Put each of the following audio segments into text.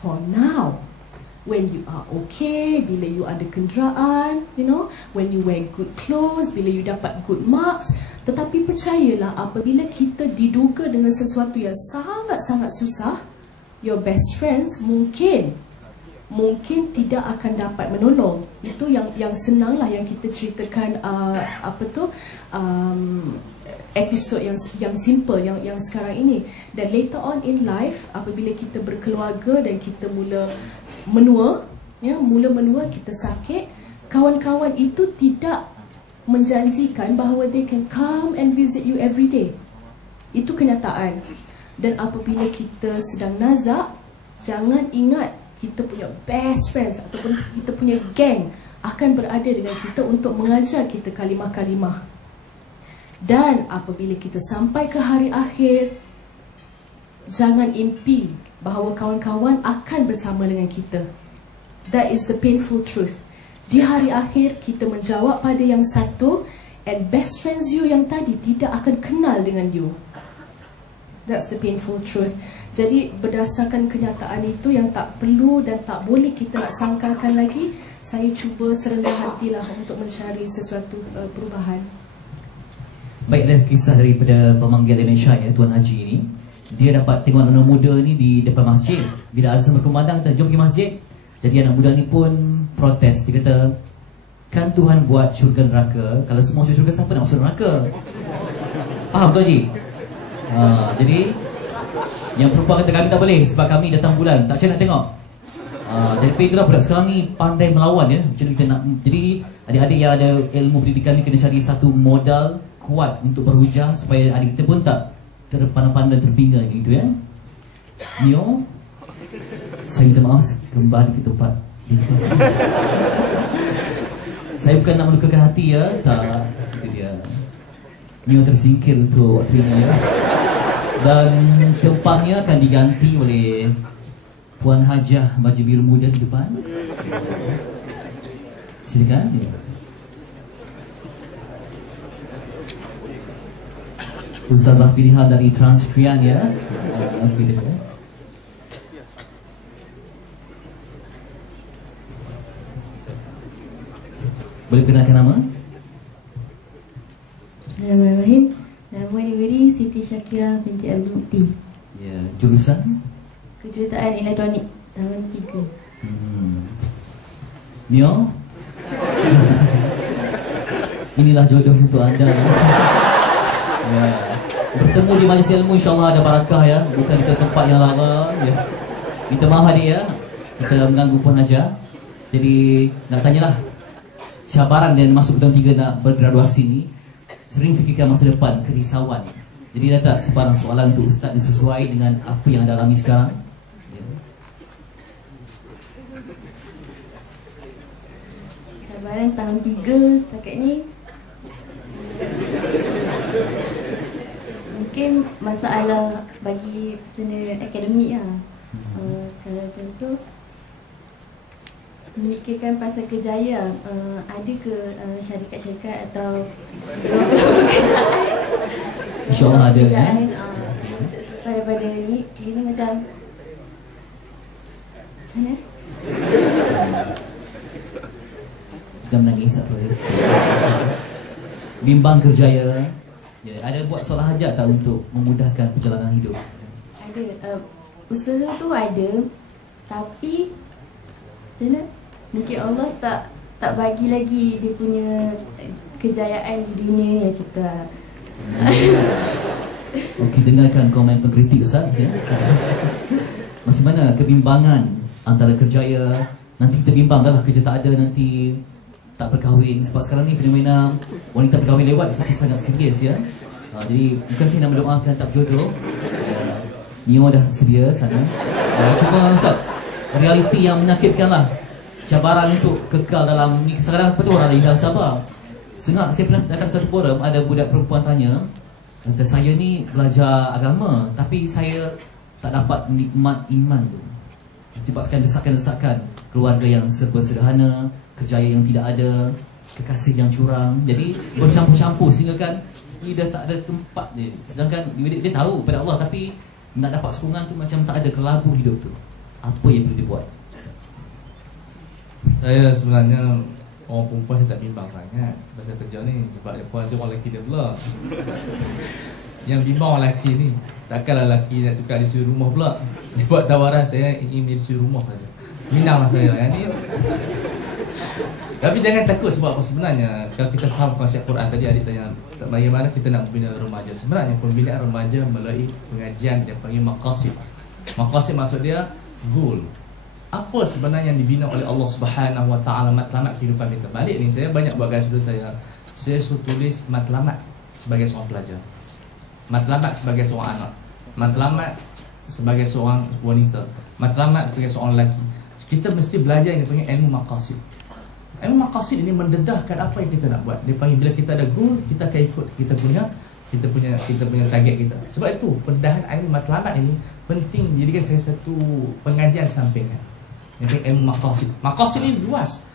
for now. When you are okay, bila you ada kenderaan, when you wear good clothes, bila you dapat good marks. Tetapi percayalah, apabila kita diduga dengan sesuatu yang sangat-sangat susah, your best friends mungkin tidak akan dapat menolong. Itu yang senanglah yang kita ceritakan episod yang simple yang sekarang ini. Dan later on in life, apabila kita berkeluarga dan kita mula menua, kita sakit, kawan-kawan itu tidak menjanjikan bahawa they can come and visit you every day. Itu kenyataan. Dan apabila kita sedang nazak, jangan ingat kita punya best friends ataupun kita punya geng akan berada dengan kita untuk mengajar kita kalimah-kalimah. Dan apabila kita sampai ke hari akhir, jangan impi bahawa kawan-kawan akan bersama dengan kita. That is the painful truth. Di hari akhir kita menjawab pada yang satu, and best friends you yang tadi tidak akan kenal dengan you. That's the painful truth. Jadi berdasarkan kenyataan itu yang tak perlu dan tak boleh kita nak sangkalkan lagi, saya cuba serendah hatilah untuk mencari sesuatu perubahan. Baik, ada kisah daripada pemanggil Indonesia ya, Tuan Haji ini. Dia dapat tengok anak muda ni di depan masjid. Bila azan berkumandang, kata jom pergi masjid. Jadi anak muda ni pun protes. Dia kata, kan Tuhan buat syurga neraka. Kalau semua masuk syurga, siapa nak masuk neraka? Faham Tuan Haji? Jadi yang perempuan kata, kami tak boleh sebab kami datang bulan, tak macam nak tengok. Jadi itulah budak sekarang ni pandai melawan ya. Macam kita nak. Jadi adik-adik yang ada ilmu pendidikan ni kena cari satu modal kuat untuk berhujah supaya adik kita pun tak terpandang-pandang dan terbinga gitu ya. Nio, saya minta maaf kembali ke tempat. Saya bukan nak melukakan hati ya, tak. Itu dia. Nio tersingkir untuk waktu ini ya. Dan tempatnya akan diganti oleh Puan Hajah baju biru muda di depan. Silakan ya. Ustazah pilihan dari Transkrian ya. Okey dia. Boleh perkenalkan nama? Bismillahirrahmanirrahim. Nama diberi Siti Syakira binti Abdul Mukti. Ya, jurusan? Kejuruteraan Elektronik tahun 3. Nio? Inilah jodoh untuk anda ya. Bertemu di majlis ilmu insyaAllah ada barakah ya. Bukan di tempat yang lama ya. Minta maaf adik ya, kita mengganggu Puan Hajah. Jadi nak tanyalah, cabaran dan masuk ke tahun 3 nak bergraduasi ni, sering fikirkan masa depan, kerisauan. Jadi dah tak sebarang soalan untuk Ustaz yang sesuai dengan apa yang anda alami sekarang ya. Cabaran tahun 3 setakat ni mungkin masalah bagi personal akademik lah. Kalau contoh memikirkan pasal kerjaya, ada ke syarikat-syarikat atau pekerjaan InsyaAllah ada pekerjaan pada ni kita macam mana? Dah menangis tak boleh. Bimbang kerjaya ya, ada buat solat hajat tak untuk memudahkan perjalanan hidup? Ada. Usaha tu ada, tapi macam mana? Mungkin Allah tak bagi lagi dia punya kejayaan di dunia ni macam tu lah. Okey, dengarkan komen pengkritik Ustaz ya. Macam mana kebimbangan antara kerjaya, nanti kita bimbang dah lah kerja tak ada, nanti tak berkahwin. Sebab sekarang ni fenomena wanita berkahwin lewat satu sangat serius ya. Jadi bukan saya nak mendoakan tak berjodoh. Nio dah sedia sana. Cuma Ustaz, realiti yang menyakitkan lah, cabaran untuk kekal dalam ni. Sekarang apa tu orang dah sabar. Sengak, saya pernah datang satu forum, ada budak perempuan tanya, kata saya ni belajar agama tapi saya tak dapat nikmat iman tu. Disebabkan desakan-desakan keluarga yang serba sederhana, kerjaya yang tidak ada, kekasih yang curang. Jadi bercampur-campur sehingga kan dia dah tak ada tempat dia. Sedangkan dia tahu pada Allah, tapi nak dapat sokongan tu macam tak ada, kelabur hidup tu. apa yang perlu dibuat? Saya sebenarnya orang perempuan saya tak bimbang sangat pasal kerja ni, sebab dia puan tu orang lelaki dia pula. Yang bimbang orang lelaki ni, takkanlah lelaki nak tukar disuruh rumah pula. Dia buat tawaran, saya ingin disuruh rumah saja. Minanglah saya yang ni. Tapi jangan takut, sebab apa sebenarnya kalau kita faham konsep Quran tadi, adik tanya bagaimana kita nak membina remaja. Sebenarnya pembinaan remaja melalui pengajian yang panggil maqasid. Maqasid maksud dia goal. Apa sebenarnya yang dibina oleh Allah Subhanahu Wa Taala, matlamat kehidupan kita. Balik ni saya banyak buat kat sudut saya suruh tulis matlamat sebagai seorang pelajar, matlamat sebagai seorang anak, matlamat sebagai seorang wanita, matlamat sebagai seorang lelaki. Kita mesti belajar yang dipanggil ilmu maqasid. Ilmu maqasid ini mendedahkan apa yang kita nak buat. Dia panggil bila kita ada goal, kita akan ikut kita punya target kita. Sebab itu pendedahan ilmu matlamat ini penting dijadikan saya satu pengajian sampingan. Ini ilmu maqasid. Maqasid ini luas.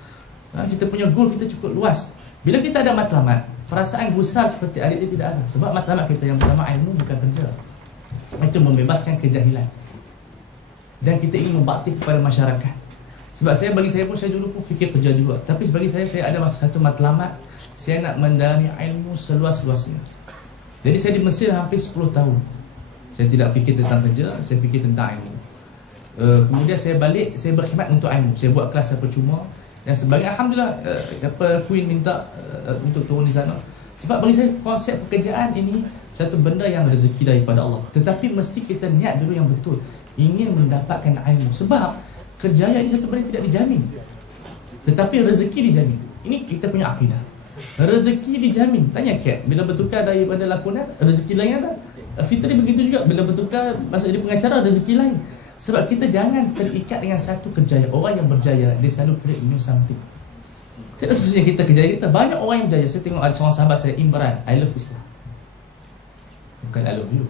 Kita punya goal kita cukup luas. Bila kita ada matlamat, perasaan gusar seperti adik dia tidak ada. Sebab matlamat kita yang pertama ilmu, bukan kerja. Itu membebaskan kejahilan. Dan kita ingin membakti kepada masyarakat. Sebab bagi saya pun, saya dulu pun fikir kerja juga. Tapi bagi saya ada satu matlamat. Saya nak mendalami ilmu seluas-luasnya. Jadi saya di Mesir hampir 10 tahun. Saya tidak fikir tentang kerja, saya fikir tentang ilmu. Kemudian saya balik, saya berkhidmat untuk ilmu. Saya buat kelas percuma dan sebagainya. Alhamdulillah, Queen minta untuk turun di sana. Sebab bagi saya konsep pekerjaan ini satu benda yang rezeki daripada Allah. Tetapi mesti kita niat dulu yang betul, ingin mendapatkan ilmu. Sebab kerjaya ini satu benda tidak dijamin, tetapi rezeki dijamin. Ini kita punya akidah. Rezeki dijamin. Tanya Kat, bila bertukar daripada lakonan, rezeki lain ada. Fitri begitu juga, bila bertukar masuk jadi pengacara, rezeki lain. Sebab kita jangan terikat dengan satu kerjaya. Orang yang berjaya, dia selalu create new something. Tidak semestinya kita kerjaya kita. Banyak orang yang berjaya. Saya tengok ada seorang sahabat saya, Imran, I love Islam. Bukan I love you.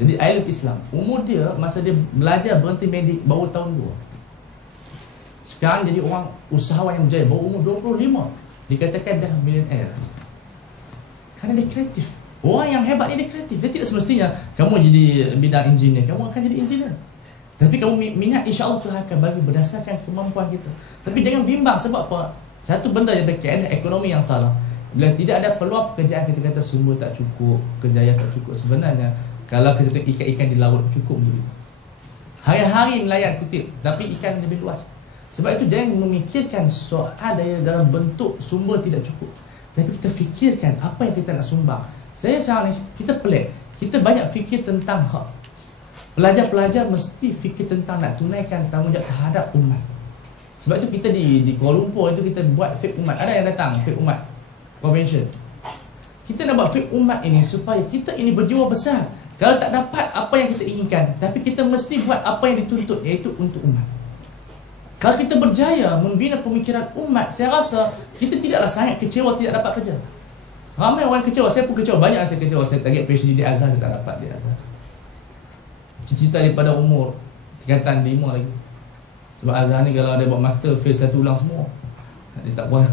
Jadi I love Islam. Umur dia, masa dia belajar berhenti medik, baru tahun 2. Sekarang jadi orang usahawan yang berjaya, baru umur 25. Dikatakan dah millionaire. Kerana dia kreatif. Orang yang hebat ni dia kreatif. Dia tidak semestinya kamu jadi bidang engineer, kamu akan jadi engineer. Tapi kamu minat, insya-Allah Tuhan akan bagi berdasarkan kemampuan kita. Tapi jangan bimbang, sebab apa? Satu benda yang berkaitan ekonomi yang salah. Bila tidak ada peluang pekerjaan, kita kata sumber tak cukup, kerjaya tak cukup. Sebenarnya kalau kita tengok ikan-ikan di laut cukup begitu. Hari-hari nelayan kutip, tapi ikan lebih luas. Sebab itu jangan memikirkan soal dalam bentuk sumber tidak cukup. Tapi kita fikirkan apa yang kita nak sumbang. Saya sekarang ni, kita pelik. Kita banyak fikir tentang hak. Pelajar-pelajar mesti fikir tentang nak tunaikan tanggungjawab terhadap umat. Sebab itu kita di Kuala Lumpur itu kita buat fake umat. Ada yang datang fake umat convention. Kita nak buat fake umat ini supaya kita ini berjiwa besar. Kalau tak dapat apa yang kita inginkan, tapi kita mesti buat apa yang dituntut, iaitu untuk umat. Kalau kita berjaya membina pemikiran umat, saya rasa kita tidaklah sangat kecewa tidak dapat kerja. Ramai orang kecewa, saya pun kecewa, banyak saya kecewa. Saya target PhD di Azhar, saya tak dapat di Azhar. Cita-cita daripada umur tingkatan 5 lagi. Sebab Azhar ni kalau ada buat master, fail 1 ulang semua. Dia tak buat.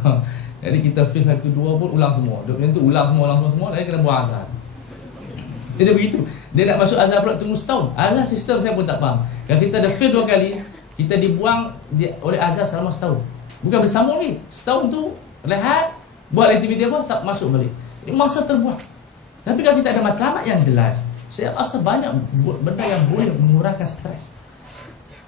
Jadi kita fail 1, 2 pun ulang semua. Dia tu ulang semua, dan kena buat Azhar. Dia begitu. Dia nak masuk Azhar pula tunggu setahun. Azhar sistem saya pun tak faham. Kalau kita ada fail 2 kali, kita dibuang oleh Azhar selama setahun. Bukan bersama ni. Setahun tu rehat, buat aktiviti apa, masuk balik. Ini masa terbuang. Tapi kalau kita ada matlamat yang jelas, saya rasa banyak benda yang boleh mengurangkan stres.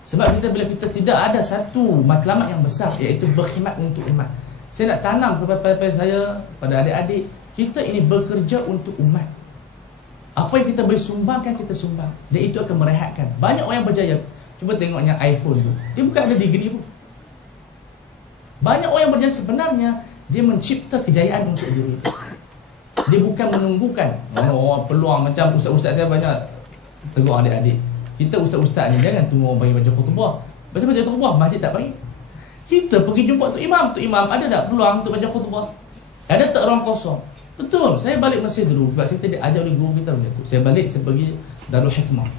Sebab bila kita tidak ada satu matlamat yang besar, iaitu berkhidmat untuk umat. Saya nak tanam kepada saya, pada adik-adik, kita ini bekerja untuk umat. Apa yang kita boleh sumbangkan, kita sumbang. Dan itu akan merehatkan. Banyak orang yang berjaya. Cuba tengoknya iPhone tu, dia bukan ada degree pun. Banyak orang yang berjaya sebenarnya dia mencipta kejayaan untuk diri. Dia bukan menunggukan. Peluang macam ustaz-ustaz saya banyak tegur adik-adik. Kita ustaz-ustaz ni jangan tunggu orang bagi baca khutbah. Baca khutbah masjid tak bagi. Kita pergi jumpa Tok Imam ada tak peluang untuk baca khutbah? Ada tak ruang kosong? Betul. Saya balik Mesir dulu sebab saya tidak ajar oleh guru kita macam tu. Saya balik, saya pergi Darul Hikmah.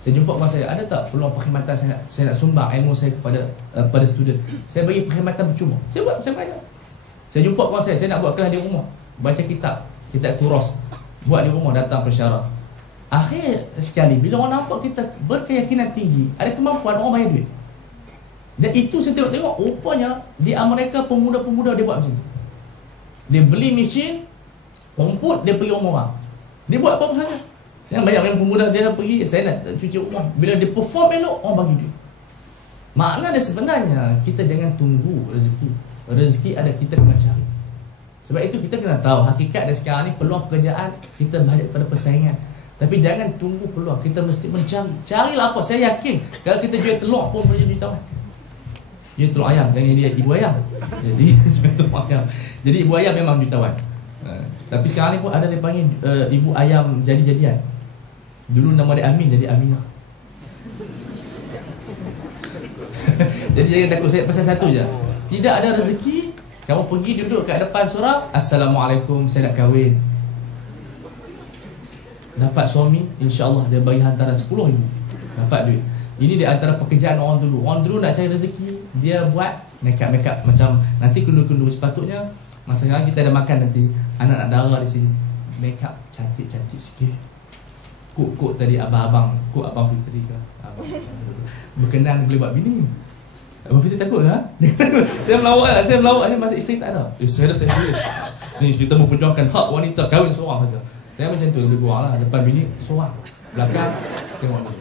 Saya jumpa kawan saya, ada tak peluang perkhidmatan saya nak sumbang ilmu saya kepada student. Saya bagi perkhidmatan percuma. Saya bayar. Saya jumpa kawan saya nak buat kelas di rumah, baca kitab Turas. Buat di rumah, datang pensyarah. Akhir sekali bila orang nampak kita berkeyakinan tinggi, ada kemampuan, orang bayar duit. Dan itu saya tengok rupanya di Amerika pemuda-pemuda dia buat macam tu. Dia beli mesin rumput, dia pergi rumah orang, dia buat apa-apa saja. Yang banyak yang pemuda dia pergi, saya nak cuci rumah, bila dia perform elok, orang bagi duit. Makna dia sebenarnya kita jangan tunggu rezeki. Rezeki ada, kita kena cari. Sebab itu kita kena tahu hakikat dia sekarang ni, peluang pekerjaan kita banyak pada persaingan. Tapi jangan tunggu peluang, kita mesti mencari. Carilah apa, saya yakin kalau kita jual telur pun boleh jadi jutawan. Jual telur ayam, jangan dia ibu ayam. Jadi jual telur ayam. Jadi ibu ayam memang jutawan. Tapi sekarang ni pun ada yang panggil ibu ayam jadi-jadian. Dulu nama dia Amin, jadi Aminah. Jadi jangan takut, saya pasal satu je. Tidak ada rezeki, kamu pergi duduk kat depan seorang, Assalamualaikum, saya nak kahwin. Dapat suami, insya-Allah dia bagi hantaran 10,000. Dapat duit. Ini di antara pekerjaan orang dulu. Orang dulu nak cari rezeki, dia buat make-up macam nanti kundu-kundu. Sepatutnya masa sekarang kita ada makan nanti, anak-anak dara di sini, make-up cantik-cantik sikit. Kuk tadi abang-abang, kuk abang Fitri ke abang, berkenan boleh buat bini. Abang Fitri takut ha? Saya melawak ni masa isteri tak ada. Saya serius. Ni kita memperjuangkan hak wanita kahwin seorang saja. Saya macam tu, lebih kurang lah. Depan bini, seorang. Belakang, tengok ni.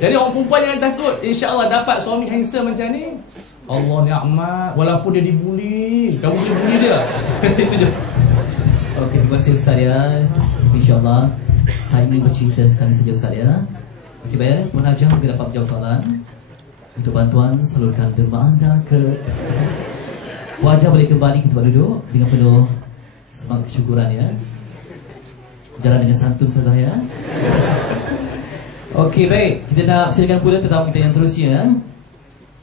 Jadi orang perempuan jangan takut. InsyaAllah dapat suami handsome macam ni, Allah ni'mat. Walaupun dia dibuli, kamu boleh buli dia. Itu je. Okey, terima kasih Ustaz ya. InsyaAllah saya ingin bercinta sekali saja Ustaz ya. Okey, baik, pengajar mungkin dapat menjawab soalan. Untuk bantuan, salurkan derma anda ke wajah, boleh kembali kita duduk dengan penuh semangat kesyukuran ya. Jalan dengan santun saja ya. Okey, baik, kita nak silakan pula tetamu kita yang terusnya.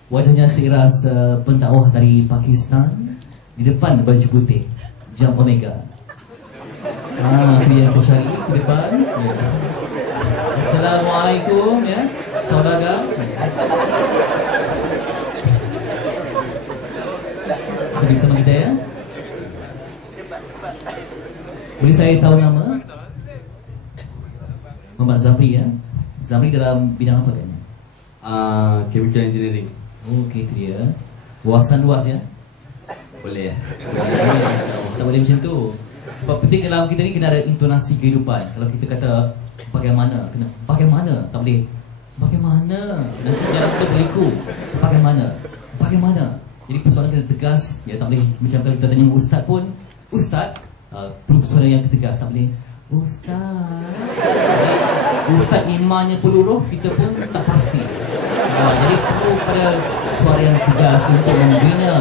Wajahnya seiras pendakwah dari Pakistan di depan baju putih, Jam Omega. Itu yang bersyari di depan ya. Assalamualaikum ya, saudara. Sedih sama kita ya. Boleh saya tahu nama? Muhammad Zafri ya. Zafri dalam bidang apa kan? Chemical engineering. Okey, itu dia. Wawasan luas ya. Boleh ya. Tak boleh macam tu. Sebab penting dalam kita ni kena ada intonasi kehidupan. Kalau kita kata bagaimana, kena bagaimana, tak boleh bagaimana, nanti jangan berliku. Bagaimana. Jadi persoalan kena tegas. Ya, tak boleh macam kalau kita tanya ustaz pun, ustaz, perlu suara yang tegas, tak boleh ustaz. Ustaz imannya perlu roh, kita pun tak pasti. Jadi perlu pada suara yang tegas untuk membina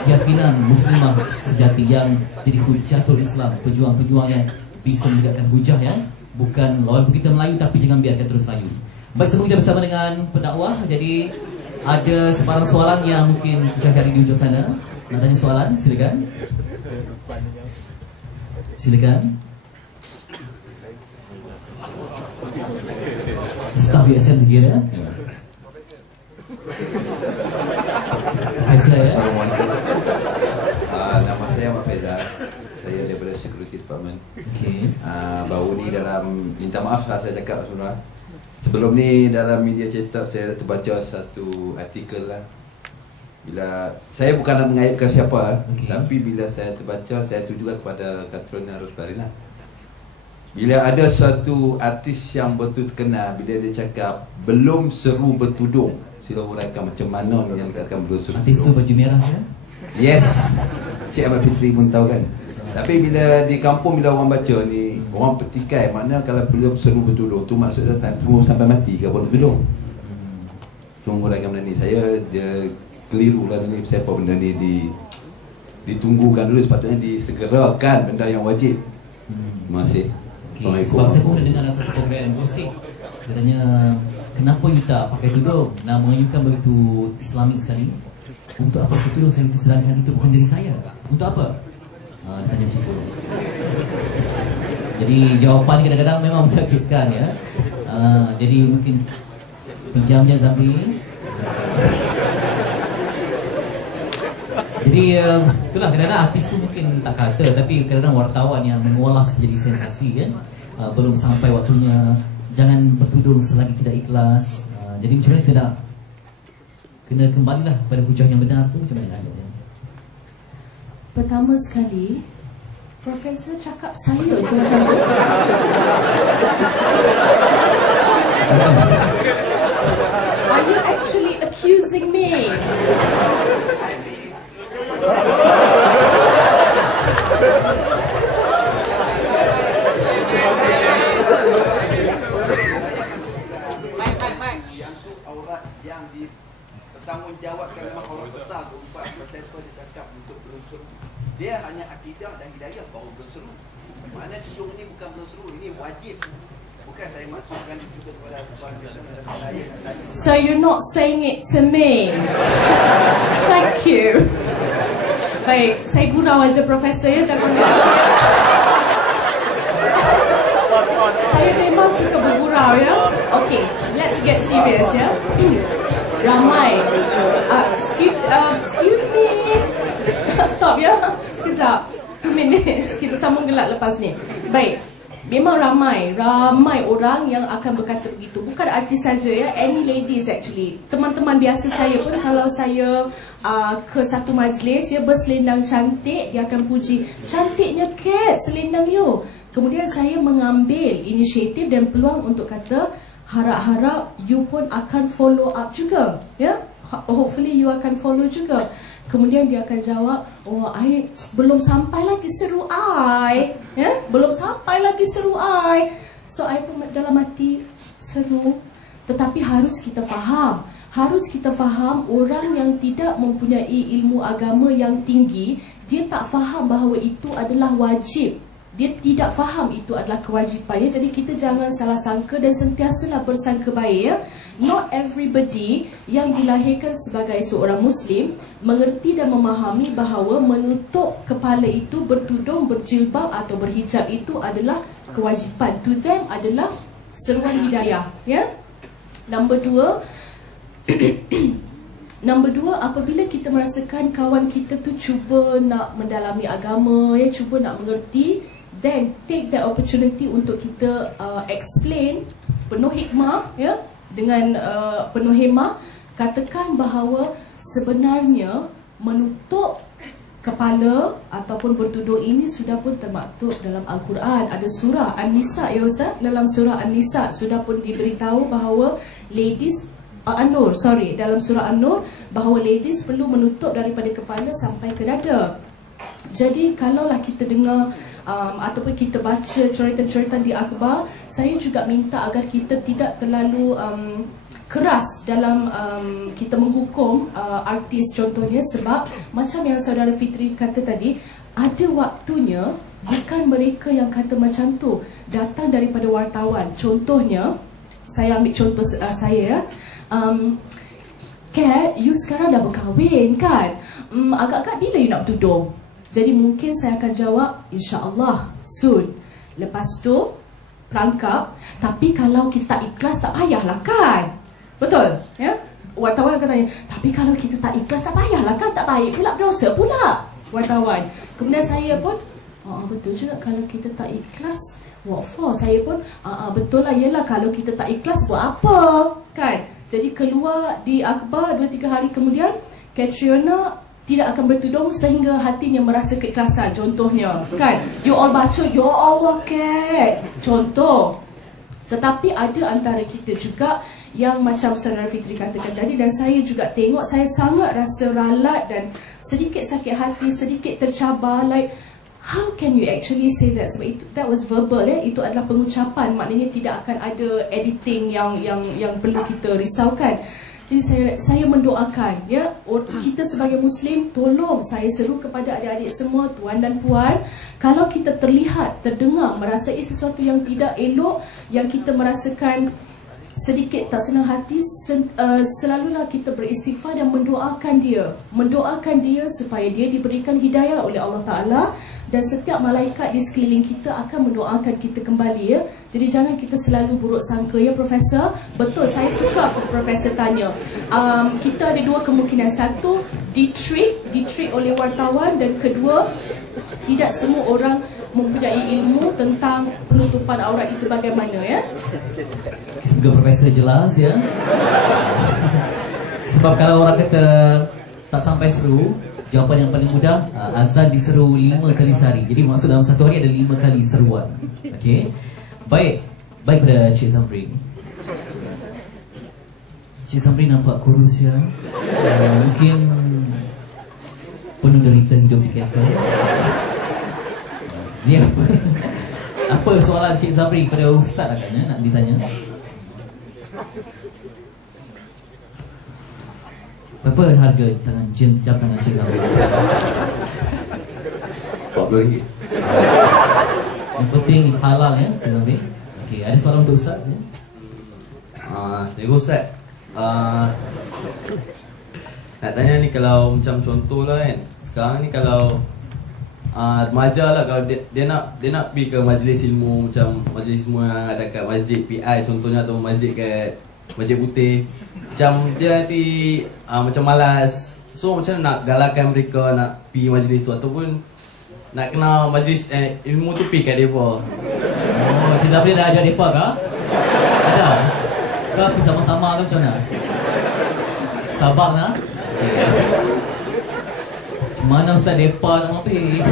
keyakinan muslimah sejati yang jadi hujatul Islam, pejuang-pejuang yang bisa menegakkan hujah ya, bukan walaupun kita Melayu tapi jangan biarkan terus Melayu. Baik, sebelum kita bersama dengan pendakwah, jadi ada sebarang soalan yang mungkin kita cari di ujung sana. Nak tanya soalan, silakan. Staf USM kira. Faizal ya. Assalamualaikum. Nama saya Ahmad Faizal. Saya daripada Security Department. Okey. Baru ni dalam, minta maaf lah saya cakap semua. Sebelum ni dalam media cetak saya terbaca satu artikel lah. Bila saya bukan nak mengaibkan siapa, tapi bila saya terbaca, saya tujukan kepada Katrina Rosbarina. Bila ada satu artis yang betul terkenal, bila dia cakap belum seru bertudung, sila uraikan macam mana yang dikatakan belum seru Artis tu bertudung. baju merah ya? Yes, Cik Ahmad Fitri pun tahu kan. Tapi bila di kampung, bila orang baca ni, orang petikai mana kalau belum seru bertudung tu maksudnya tunggu sampai mati ke pun bertudung. Tunggu lagi benda ni. Saya dia keliru lah ni, siapa benda ni ditunggukan dulu, sepatutnya disegerakan benda yang wajib. Terima kasih. Okay. Sebab saya pun dengar dalam satu program gosip, katanya kenapa you tak pakai tudung? Nama you kan begitu Islamik sekali. Untuk apa saya tudung? Saya sedangkan itu bukan diri saya. Untuk apa? Dia tanya macam tu. Jadi jawapan kadang-kadang memang menyakitkan ya. Jadi mungkin pinjamnya Zafri. Jadi itulah kadang-kadang artis tu mungkin tak kata, tapi kadang-kadang wartawan yang mengolah menjadi sensasi kan. Belum sampai waktunya, jangan bertudung selagi tidak ikhlas. Jadi macam mana kita nak kena kembalilah pada hujah yang benar tu, macam mana? Pertama sekali, Profesor cakap saya tu macam tu. Are you actually accusing me? Yang dipertanggungjawabkan memang orang besar tu 4% dia cakap untuk belum seru. Dia hanya akidah dan hidayah baru belum seru. Mana seru ni bukan belum seru, ini wajib. Bukan saya maksudkan itu kepada tuan saya. So you're not saying it to me. Thank you. Baik, saya gurau aja Profesor ya, jangan gelak ya. Saya memang suka bergurau ya. Okay, let's get serious ya. Ramai. Excuse me. Stop ya. Sekejap. 2 minit. Kita sambung gelak lepas ni. Baik. Memang ramai orang yang akan berkata begitu. Bukan artis saja ya, any ladies actually. Teman-teman biasa saya pun kalau saya ke satu majlis ya, berselendang cantik, dia akan puji, cantiknya Kat selendang you. Kemudian saya mengambil inisiatif dan peluang untuk kata, harap-harap you pun akan follow up juga ya. Hopefully you akan follow juga. Kemudian dia akan jawab, oh I belum sampai lagi seru I ya? Belum sampai lagi seru I. So I pun dalam hati seru. Tetapi harus kita faham, orang yang tidak mempunyai ilmu agama yang tinggi, dia tak faham bahawa itu adalah wajib. Dia tidak faham itu adalah kewajipan ya. Jadi kita jangan salah sangka dan sentiasalah bersangka baik ya. Not everybody yang dilahirkan sebagai seorang Muslim mengerti dan memahami bahawa menutup kepala itu, bertudung, berjilbab atau berhijab itu adalah kewajipan. To them adalah seruan hidayah ya. Nombor dua, apabila kita merasakan kawan kita tu cuba nak mendalami agama ya, cuba nak mengerti, then take that opportunity untuk kita explain penuh hikmah ya, dengan penuh hemah, katakan bahawa sebenarnya menutup kepala ataupun bertudung ini sudah pun termaktub dalam Al-Quran. Ada surah An-Nisa ya Ustaz. Dalam surah An-Nisa sudah pun diberitahu bahawa ladies An-Nur, dalam surah An-Nur bahawa ladies perlu menutup daripada kepala sampai ke dada. Jadi kalaulah kita dengar ataupun kita baca coretan-coretan di akhbar, saya juga minta agar kita tidak terlalu keras dalam kita menghukum artis contohnya, sebab macam yang saudara Fitri kata tadi, ada waktunya bukan mereka yang kata macam tu, datang daripada wartawan. Contohnya, saya ambil contoh saya Kat, you sekarang dah berkahwin kan? Agak-agak bila you nak bertudung? Jadi mungkin saya akan jawab, InsyaAllah soon. Lepas tu perangkap, tapi kalau kita tak ikhlas tak payahlah kan? Betul? Ya? Wartawan akan tanya, tapi kalau kita tak ikhlas tak payahlah kan? Tak baik pula, berdosa pula wartawan. Kemudian saya pun, betul juga kalau kita tak ikhlas. What for? Saya pun, betul lah, yelah kalau kita tak ikhlas buat apa? Kan? Jadi keluar di akhbar 2-3 hari kemudian, Catriona tidak akan bertudung sehingga hatinya merasa keikhlasan. Contohnya kan, you all baca, ya Allah Kat, contoh. Tetapi ada antara kita juga yang macam saudara Fitri katakan tadi, dan saya juga tengok, saya sangat rasa ralat dan sedikit sakit hati, sedikit tercabar. Like, how can you actually say that? Sebab itu, that was verbal ya, itu adalah pengucapan, maknanya tidak akan ada editing yang perlu kita risaukan. Jadi saya mendoakan ya, kita sebagai Muslim, tolong saya seru kepada adik-adik semua, tuan dan puan, kalau kita terlihat, terdengar, merasai sesuatu yang tidak elok, yang kita merasakan sedikit tak senang hati, selalulah kita beristighfar dan mendoakan dia supaya dia diberikan hidayah oleh Allah Ta'ala, dan setiap malaikat di sekeliling kita akan mendoakan kita kembali, ya. Jadi jangan kita selalu buruk sangka, ya Profesor. Betul, saya suka Profesor tanya. Kita ada dua kemungkinan. Satu, di-trick oleh wartawan, dan kedua, tidak semua orang mempunyai ilmu tentang penutupan aurat itu bagaimana, ya. Semoga Profesor jelas, ya. Sebab kalau orang kata tak sampai seru, jawapan yang paling mudah, azan diseru 5 kali sehari. Jadi maksud dalam satu hari ada 5 kali seruan. Okey. Baik pada Cik Samrin. Cik Samrin nampak kurus, ya. Mungkin penuh derita hidup di kampus. Ni apa? Apa soalan Cik Samrin kepada Ustaz agaknya nak ditanya? Berapa harga jam tangan Cik Samrin? RM40. Yang penting halal, ya Cik Samrin. Okey, ada soalan untuk Ustaz, ya? Assalamualaikum Ustaz. Nak tanya ni, kalau macam contoh lah kan, sekarang ni kalau remaja lah, kalau dia nak pergi ke majlis ilmu, macam majlis ilmu yang ada kat masjid PI contohnya, atau masjid kat Masjid Putih, macam dia nanti macam malas. So macam mana nak galakkan mereka nak pergi majlis tu, ataupun nak kenal majlis ilmu tu pergi kat mereka? Oh, Cik Samrin dah ajak mereka kah? Ada? Kau pergi sama-sama ke macam mana? Sabar nak? Mana Ustaz depa nak pergi?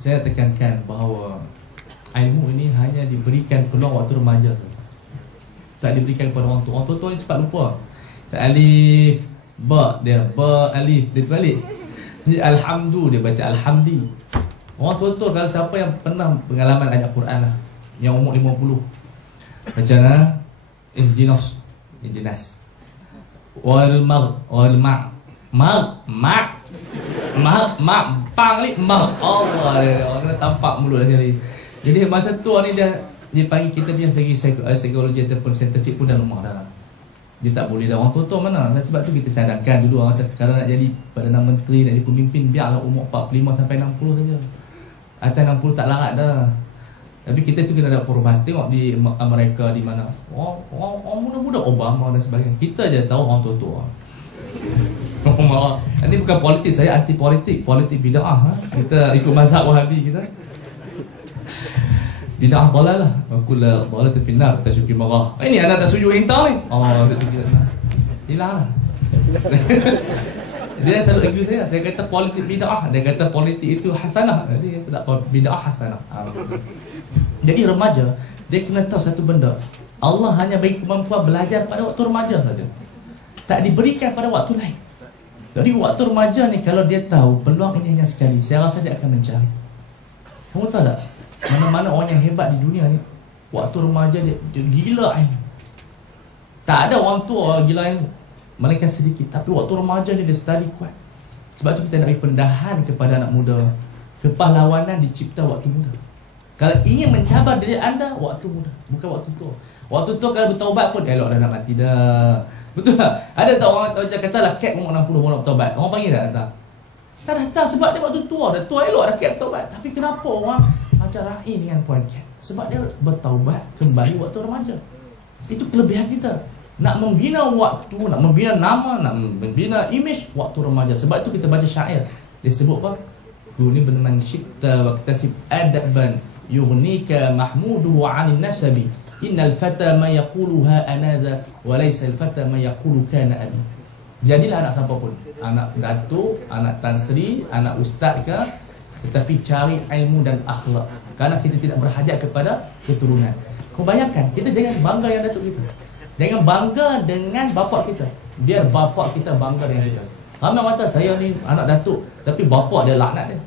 Saya tekankan bahawa ilmu ini hanya diberikan peluang waktu remaja saja. Tak diberikan kepada orang tua. Orang tua ni cepat lupa. Tak alif, ba dia, ba alif dia terbalik. Jadi alhamdu dia baca alhamdi. Orang tua kalau siapa yang pernah pengalaman ayat Quran lah, yang umur 50, baca lah ihdinas wal pangli Allah dia orang kena tampak mulut dah sekali. Jadi masa tu ni dia panggil kita punya segi psikologi ataupun saintifik pun dah lemah dah. Dia tak boleh dah. Orang tua mana. Sebab tu kita cadangkan dulu orang kata kalau nak jadi Perdana Menteri, nak jadi pemimpin, biarlah umur 45 sampai 60 saja. Atas 60 tak larat dah. Tapi kita tu kena ada perubahan. Tengok di Amerika, di mana orang muda-muda, Obama dan sebagainya. Kita je tahu orang tua-tua. Ini bukan politik, saya anti politik. Politik bid'ah. Kita ikut mazhab Wahabi kita. Bid'ah dalalah. Kulla dalalatin finnar tasyuki marah. Ini anak tak sujud hintar ni. Oh, dia cakap hilanglah. Dia selalu agree saya kata politik bid'ah, dia kata politik itu hasanah. Jadi tak bid'ah hasanah. Jadi remaja dia kena tahu satu benda. Allah hanya bagi kemampuan belajar pada waktu remaja saja. Tak diberikan pada waktu lain. Jadi waktu remaja ni kalau dia tahu peluang ini hanya sekali, saya rasa dia akan mencari. Kamu tahu tak? Mana-mana orang yang hebat di dunia ni, waktu remaja dia gila ilmu. Tak ada orang tua gila ilmu, melainkan sedikit. Tapi waktu remaja ni dia study kuat. Sebab tu kita nak beri pendahan kepada anak muda. Kepahlawanan dicipta waktu muda. Kalau ingin mencabar diri anda, waktu muda, bukan waktu tua. Waktu tua kalau bertaubat pun elok dah nak mati dah. Betul tak? Ada tak orang macam katalah Kat umur 60 orang bertaubat, orang panggil tak datang? Tak datang sebab dia waktu tua. Dah tua elok dah Kat bertaubat. Tapi kenapa orang macam Ra'i dengan Puan Kat? Sebab dia bertaubat kembali waktu remaja. Itu kelebihan kita. Nak membina waktu, nak membina nama, nak membina image waktu remaja. Sebab itu kita baca syair. Dia sebut apa? Kuni berman syikta waktasib adaban yughnika mahmuduhu 'anil nasabi. Innal fata ma yaquluha anadha wa laysa al fata ma yaqulu kana abi. Jadilah anak siapa pun, anak datuk, anak Tan Sri, anak ustaz ke, tetapi cari ilmu dan akhlak. Kerana kita tidak berhajat kepada keturunan. Kau bayangkan, kita jangan bangga yang datuk kita. Jangan bangga dengan bapa kita. Biar bapa kita bangga dengan kita. Ramai kata saya ni anak datuk, tapi bapa dia laknat dia.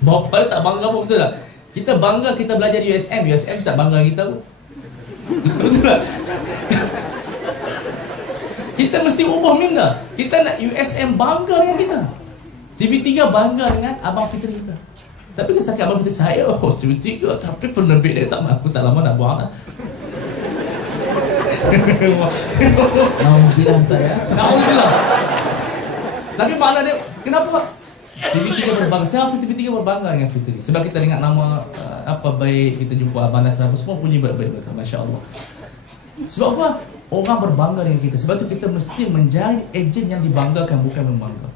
Bapa dia tak bangga pun, betul tak? Kita bangga kita belajar di USM, USM tak bangga kita pun. Betul tak? Kita mesti ubah minda. Kita nak USM bangga dengan kita. TV3 bangga dengan Abang Fitri kita. Tapi setakat Abang Fitri saya, TV3 tapi penerbit dia tak mampu, tak lama nak buang lah. Alhamdulillah saya. Alhamdulillah. Tapi makna dia, kenapa TV3 berbangga? Saya rasa TV3 berbangga dengan Fitri. Sebab kita dengar nama apa baik, kita jumpa Abang Nasir, semua puji baik-baik mereka, Masya Allah. Sebab apa? Orang berbangga dengan kita. Sebab tu kita mesti menjadi ejen yang dibanggakan, bukan membangga.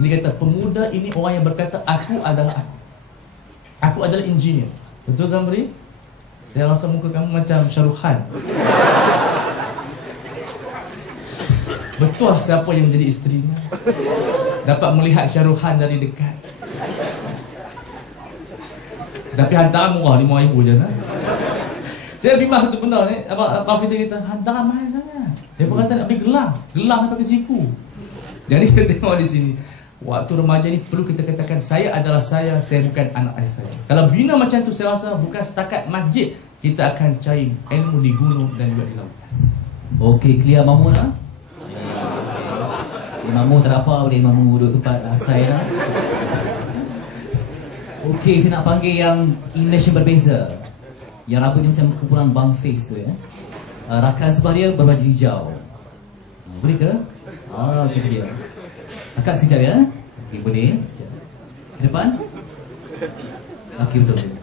Ini kata pemuda ini orang yang berkata aku adalah aku. Aku adalah engineer. Betul kan Beri? Saya rasa muka kamu macam Shahrukh Khan. Betul siapa yang menjadi isterinya? Dapat melihat Shahrukh Khan dari dekat. Tapi hantaran murah, RM5,000 je lah. Saya bimbang satu benda ni. Abang Fitri kita, hantaran mahal sangat. Dia pun kata nak beli gelang. Gelang pakai siku. Jadi kita tengok di sini, waktu remaja ni perlu kita katakan saya adalah saya bukan anak ayah saya. Kalau bina macam tu, saya rasa bukan setakat masjid, kita akan cari ilmu di gunung dan juga di lautan. Okey, clear Mamu lah. Mamu tak apa, boleh Mamu duduk tempat saya lah. Okey, saya nak panggil yang image yang berbeza. Yang rambutnya macam kumpulan bang face tu ya. Rakan sebelah dia berbaju hijau. Boleh ke? Okey dia. Akak sekejap ya. Okey, boleh. Ke depan. Okey, betul.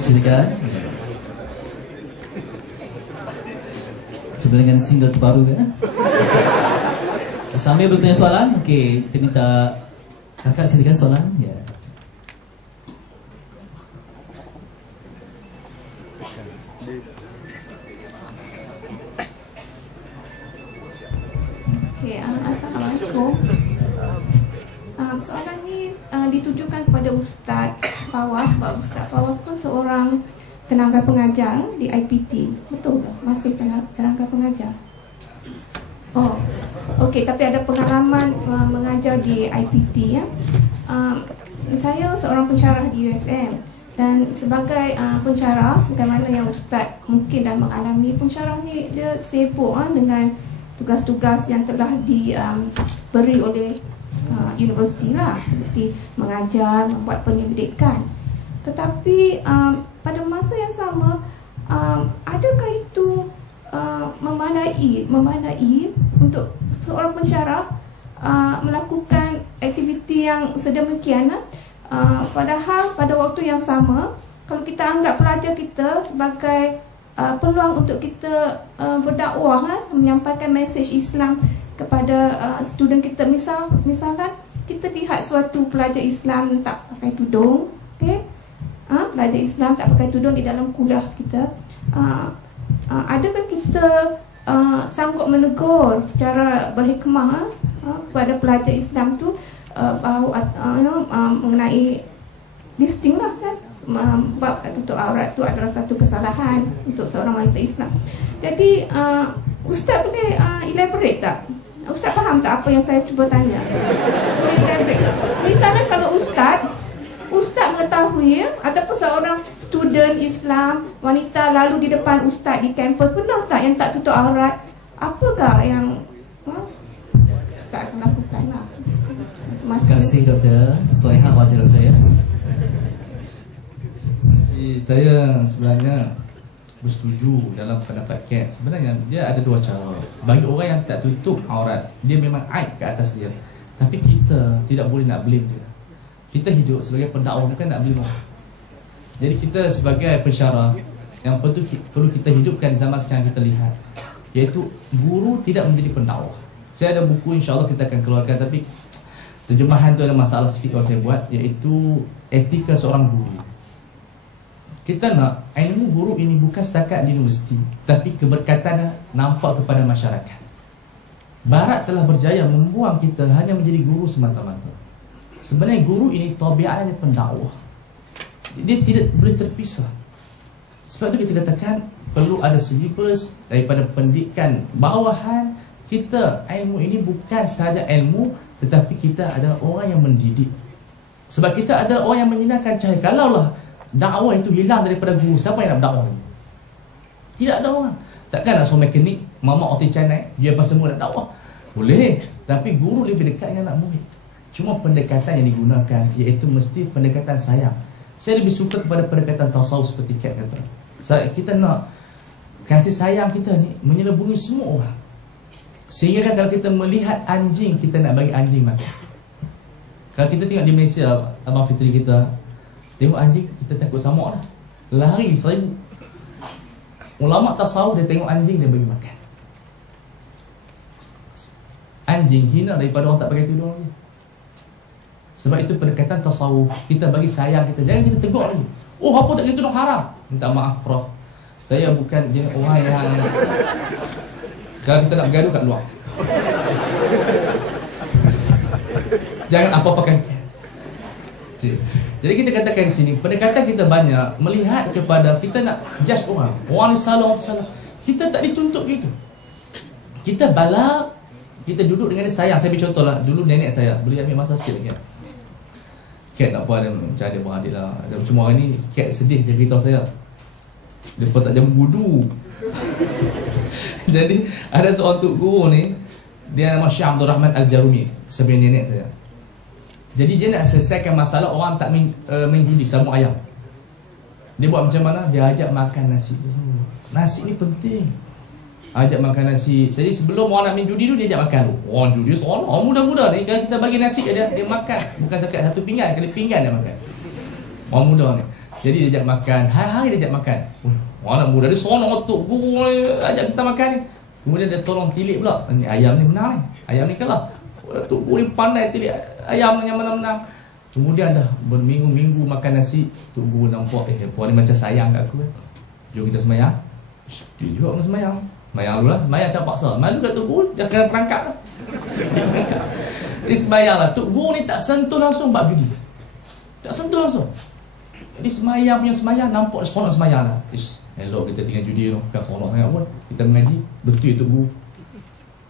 Silakan. Sebelum dengan single terbaru ya. Sambil bertanya soalan, okey, kita minta kakak silakan soalan ya. Okey, Assalamualaikum. Soalan ni ditujukan kepada Ustaz Fawaz, sebab Ustaz Fawaz pun seorang tenaga pengajar di IPT. Betul tak? Masih tenaga pengajar? Oh, okey, tapi ada pengalaman mengajar di IPT ya. Saya seorang pensyarah di USM dan sebagai pensyarah, sebagaimana yang Ustaz mungkin dah mengalami, pensyarah ni dia sibuk dengan tugas-tugas yang telah diberi oleh universiti lah, seperti mengajar, membuat penyelidikan. Tetapi pada masa yang sama, adakah itu memadai untuk seorang pensyarah melakukan aktiviti yang sedemikian? Padahal pada waktu yang sama, kalau kita anggap pelajar kita sebagai peluang untuk kita berdakwah, menyampaikan mesej Islam kepada student kita, misalkan kita lihat suatu pelajar Islam tak pakai tudung, okey, pelajar Islam tak pakai tudung di dalam kuliah kita, adakah kita sanggup menegur secara berhikmah kepada pelajar Islam tu mengenai listing lah kan, bab tak tutup aurat tu adalah satu kesalahan untuk seorang wanita Islam. Jadi Ustaz boleh elaborate tak? Ustaz faham tak apa yang saya cuba tanya? Boleh elaborate tak? Misalnya kalau Ustaz mengetahui ataupun seorang student Islam wanita lalu di depan Ustaz di kampus, benar tak yang tak tutup aurat? Apakah yang Ustaz akan lakukan lah? Terima kasih Dr. Soeha wajar Dr. ya. Saya sebenarnya bersetuju dalam pendapat Kat. Sebenarnya dia ada dua cara. Bagi orang yang tak tutup aurat, dia memang aib ke atas dia. Tapi kita tidak boleh nak blame dia. Kita hidup sebagai pendakwah, bukan nak blame orang. Jadi kita sebagai pensyarah, yang perlu kita hidupkan zaman sekarang kita lihat, iaitu guru tidak menjadi pendakwah. Saya ada buku, insyaAllah kita akan keluarkan, tapi terjemahan tu ada masalah sikit kalau saya buat, iaitu etika seorang guru. Kita nak ilmu guru ini bukan setakat di universiti, tapi keberkatannya nampak kepada masyarakat. Barat telah berjaya membuang kita hanya menjadi guru semata-mata. Sebenarnya guru ini tabiatnya pendakwah. Dia tidak boleh terpisah. Sebab itu kita katakan perlu ada syllabus daripada pendidikan bawahan kita ilmu ini bukan sahaja ilmu, tetapi kita adalah orang yang mendidik. Sebab kita adalah orang yang menyinarkan cahaya. Kalaulah dakwah itu hilang daripada guru, siapa yang nak dakwah lagi? Tidak ada orang. Takkan nak suruh mekanik, mama otik canai, dia apa semua nak dakwah? Boleh, tapi guru lebih dekat dengan anak murid. Cuma pendekatan yang digunakan iaitu mesti pendekatan sayang. Saya lebih suka kepada pendekatan tasawuf seperti Kat kata. Kita nak kasih sayang kita ni menyelubungi semua orang. Sehingga kan kalau kita melihat anjing, kita nak bagi anjing makan. Kalau kita tengok di Malaysia, Abang Fitri kita tengok anjing, kita takut sama lah, lari 1000. Ulama tasawuf dia tengok anjing, dia bagi makan. Anjing hina daripada orang tak pakai tudung lagi. Sebab itu pendekatan tasawuf. Kita bagi sayang kita, jangan kita tegur lagi. Oh, apa tak pakai tudung haram? Minta maaf Prof, saya bukan jenis orang yang kalau kita nak bergaduh kat luar, jangan apa-apa kan. Jadi kita katakan di sini, pendekatan kita banyak melihat kepada, kita nak judge orang. Orang ni salah, orang salah. Kita tak dituntut gitu. Kita bala, kita duduk dengan dia sayang. Saya beri contoh lah, dulu nenek saya, boleh ambil masa sikit lagi. Kat tak apa, dia macam ada beradik lah. Cuma orang ni, Kat sedih, dia beritahu saya, dia pun tak jam wudu. Jadi ada seorang tok guru ni, dia nama Syekh Abdul Rahman Al-Jarumi, sebenarnya nenek saya. Jadi dia nak selesaikan masalah orang tak main judi sabuk ayam. Dia buat macam mana? Dia ajak makan nasi dulu. Nasi ni penting. Ajak makan nasi. Jadi sebelum orang nak main judi dulu, dia ajak makan dulu. Orang judi seronok, orang muda-muda ni, kalau kita bagi nasi dia makan. Bukan sekat satu pinggan, kali pinggan dia makan. Orang muda ni. Jadi dia ajak makan, hari-hari dia ajak makan. Orang anak muda dia seronok, tok guru ajak kita makan ni. Kemudian dia tolong tilik pula. Ni ayam ni menang ni, ayam ni kalah. Tok guru ni pandai tilik ayam yang menang-menang. Kemudian dah berminggu-minggu makan nasi, tok guru nampak, puan ni macam sayang kat aku. Jom kita semayang. Dia juga nak semayang. Semayang dulu lah, semayang macam paksa. Malu kat tok guru, dia kena perangkap lah. Dia semayang lah. Tok guru ni tak sentuh langsung bab judi. Tak sentuh langsung. Jadi semayang punya semayang, nampak seronok semayang lah. Elok kita tinggal judi tu, bukan seronok sangat pun. Kita mengaji, betul itu guru.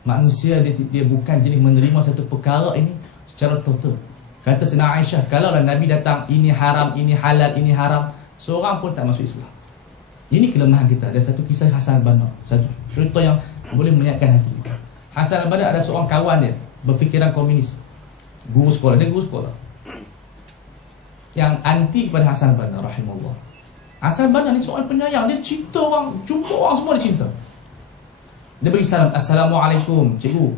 Manusia dia bukan jenis menerima satu perkara ini secara total. Kata Sayyidina Aisyah, kalau Nabi datang, ini haram, ini halal, ini haram, seorang pun tak masuk Islam. Ini kelemahan kita. Ada satu kisah Hasan al-Banna, satu contoh yang boleh mengingatkan hati. Hasan al-Banna ada seorang kawan dia, berfikiran komunis, guru sekolah, dia guru sekolah yang anti kepada Hasan al-Banna rahimahullah. Hasan al-Banna ni seorang penyayang, dia cinta orang, jumpa orang semua dia cinta. Dia bagi salam, Assalamualaikum cikgu,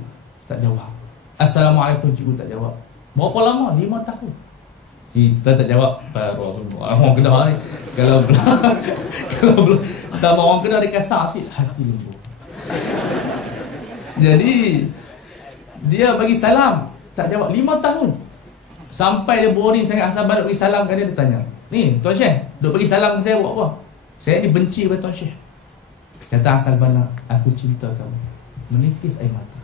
tak jawab. Assalamualaikum cikgu, tak jawab. Berapa lama? 5 tahun. Kita tak jawab. Orang Kedah ni kalau belum tak orang Kedah dia kasar sikit, hati lembut. Jadi dia bagi salam, tak jawab 5 tahun. Sampai dia boring sangat, Hasan balik bagi salam kat dia, dia tanya, ni Tuan Syekh, duk bagi salam ke saya buat apa? Saya ni benci pada Tuan Syekh. Kata Hasan al-Banna, aku cinta kamu. Menitis air mata,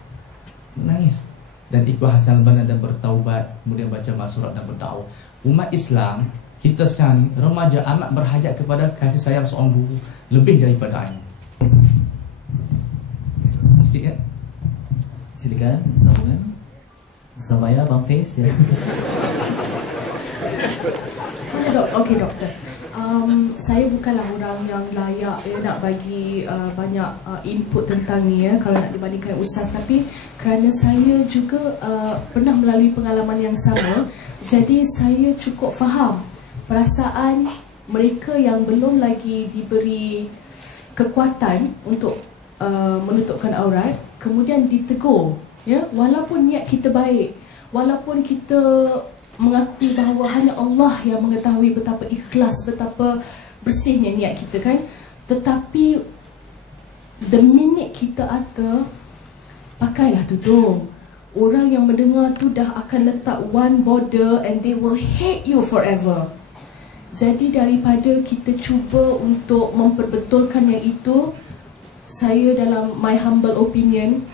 menangis. Dan ikut Hasan al-Banna dan bertaubat, kemudian baca masurat dan berdakwah. Umat Islam kita sekarang ni, remaja amat berhajat kepada kasih sayang seorang guru lebih daripada ilmu. Sikit kan? Silakan sambungan. Samaya Bang Faiz ya. Okey doktor. Saya bukanlah orang yang layak nak bagi banyak input tentang ni kalau nak dibandingkan Ustaz, tapi kerana saya juga pernah melalui pengalaman yang sama, jadi saya cukup faham perasaan mereka yang belum lagi diberi kekuatan untuk menutupkan aurat, kemudian ditegur, ya, walaupun niat kita baik, walaupun kita mengakui bahawa hanya Allah yang mengetahui betapa ikhlas, betapa bersihnya niat kita kan, tetapi the minute kita kata pakailah tudung, orang yang mendengar tu dah akan letak one border and they will hate you forever. Jadi daripada kita cuba untuk memperbetulkan yang itu, saya dalam my humble opinion,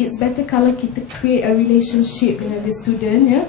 it's better kalau kita create a relationship dengan the student, ya,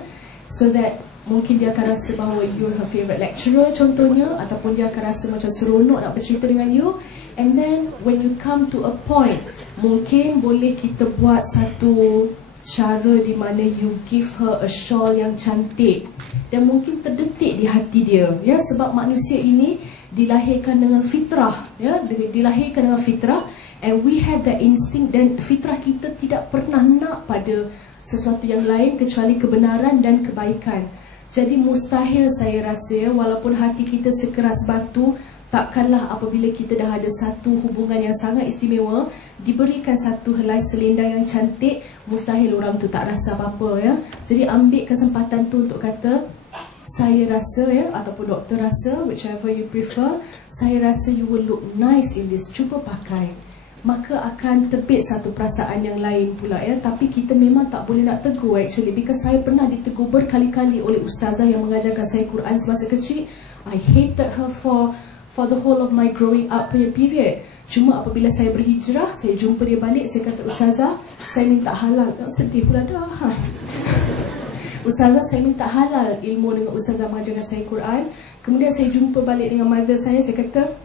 so that mungkin dia akan rasa bahawa you're her favourite lecturer contohnya, ataupun dia akan rasa macam seronok nak bercerita dengan you. And then when you come to a point Mungkin boleh kita buat satu cara di mana you give her a shawl yang cantik dan mungkin terdetik di hati dia, ya, sebab manusia ini dilahirkan dengan fitrah, ya, dilahirkan dengan fitrah, and we have that instinct, dan fitrah kita tidak pernah nak pada sesuatu yang lain kecuali kebenaran dan kebaikan. Jadi mustahil saya rasa, walaupun hati kita sekeras batu, takkanlah apabila kita dah ada satu hubungan yang sangat istimewa, diberikan satu helai selendang yang cantik, mustahil orang tu tak rasa apa-apa, ya. Jadi ambil kesempatan tu untuk kata, saya rasa, ya, ataupun doktor rasa, whichever you prefer, saya rasa you will look nice in this, cuba pakai. Maka akan terbit satu perasaan yang lain pula, ya. Tapi kita memang tak boleh nak tegur actually, because saya pernah ditegur berkali-kali oleh ustazah yang mengajarkan saya Quran semasa kecil. I hated her for the whole of my growing up punya period. Cuma apabila saya berhijrah, saya jumpa dia balik, saya kata, ustazah, saya minta halal. Sedih pula dah. Ustazah, saya minta halal ilmu dengan ustazah mengajarkan saya Quran. Kemudian saya jumpa balik dengan mother saya kata,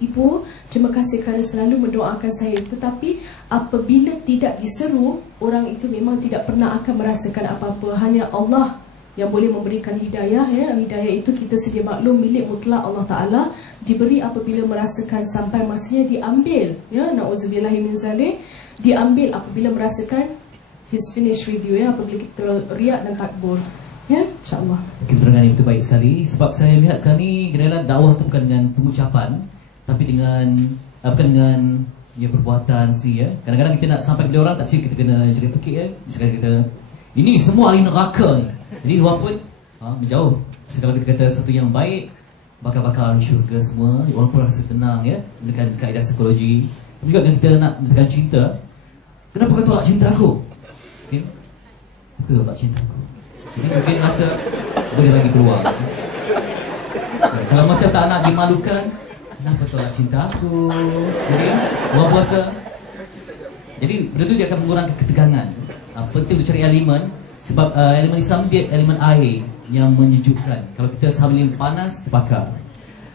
ibu, terima kasih kerana selalu mendoakan saya. Tetapi apabila tidak diseru, orang itu memang tidak pernah akan merasakan apa-apa. Hanya Allah yang boleh memberikan hidayah, ya. Hidayah itu kita sedia maklum milik mutlak Allah Ta'ala, diberi apabila merasakan, sampai masanya diambil, ya, na'udzubillahi min zalik, diambil apabila merasakan He's finished with you, ya, apabila kita riak dan takbur, ya, insyaAllah. Keterangan yang begitu baik sekali. Sebab saya lihat sekarang ni kadang-kadang dakwah tu bukan dengan pengucapan, tapi dengan bukan dengan ya, perbuatan sendiri, ya. Kadang-kadang kita nak sampai kepada orang, tak sih kita kena jerit pekik, ya. Misalkan kita, ini semua ahli neraka ni. Jadi luar pun menjauh. Kalau kita kata sesuatu yang baik, bakal-bakal ahli syurga semua, orang pun rasa tenang, ya, dengan kaedah psikologi. Tapi juga kita nak menentukan cinta, kenapa kau tolak cinta aku? Okay. Kau tak cinta aku. Jadi mungkin rasa boleh bagi peluang. Kalau macam tak nak dimalukan, kenapa tolak cinta aku? Okay. Orang puasa. Jadi benda tu dia akan mengurangkan ketegangan. Penting untuk cari elemen. Sebab elemen Islam dia elemen air yang menyejukkan. Kalau kita sama yang panas, terbakar.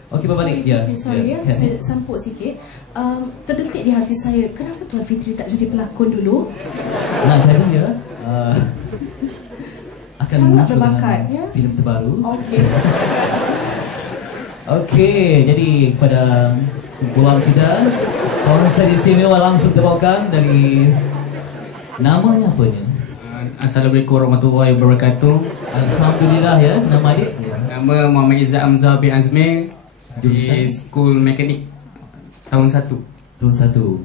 Okey, berbalik. Sorry, saya sampuk sikit. Terdetik di hati saya, kenapa Tuan Fitri tak jadi pelakon dulu? Nak jadi, ya. Akan sangat muncul berbakat, ya? filem terbaru. Okey. Okey, jadi kepada kumpulan kita, konsert istimewa langsung terbawakan dari, namanya apa ni? Assalamualaikum warahmatullahi wabarakatuh. Alhamdulillah, ya. Nama adik? Ya. Nama Muhammad Izzat Hamzah bin Azmi. Di School Mekanik tahun 1. Tahun 1.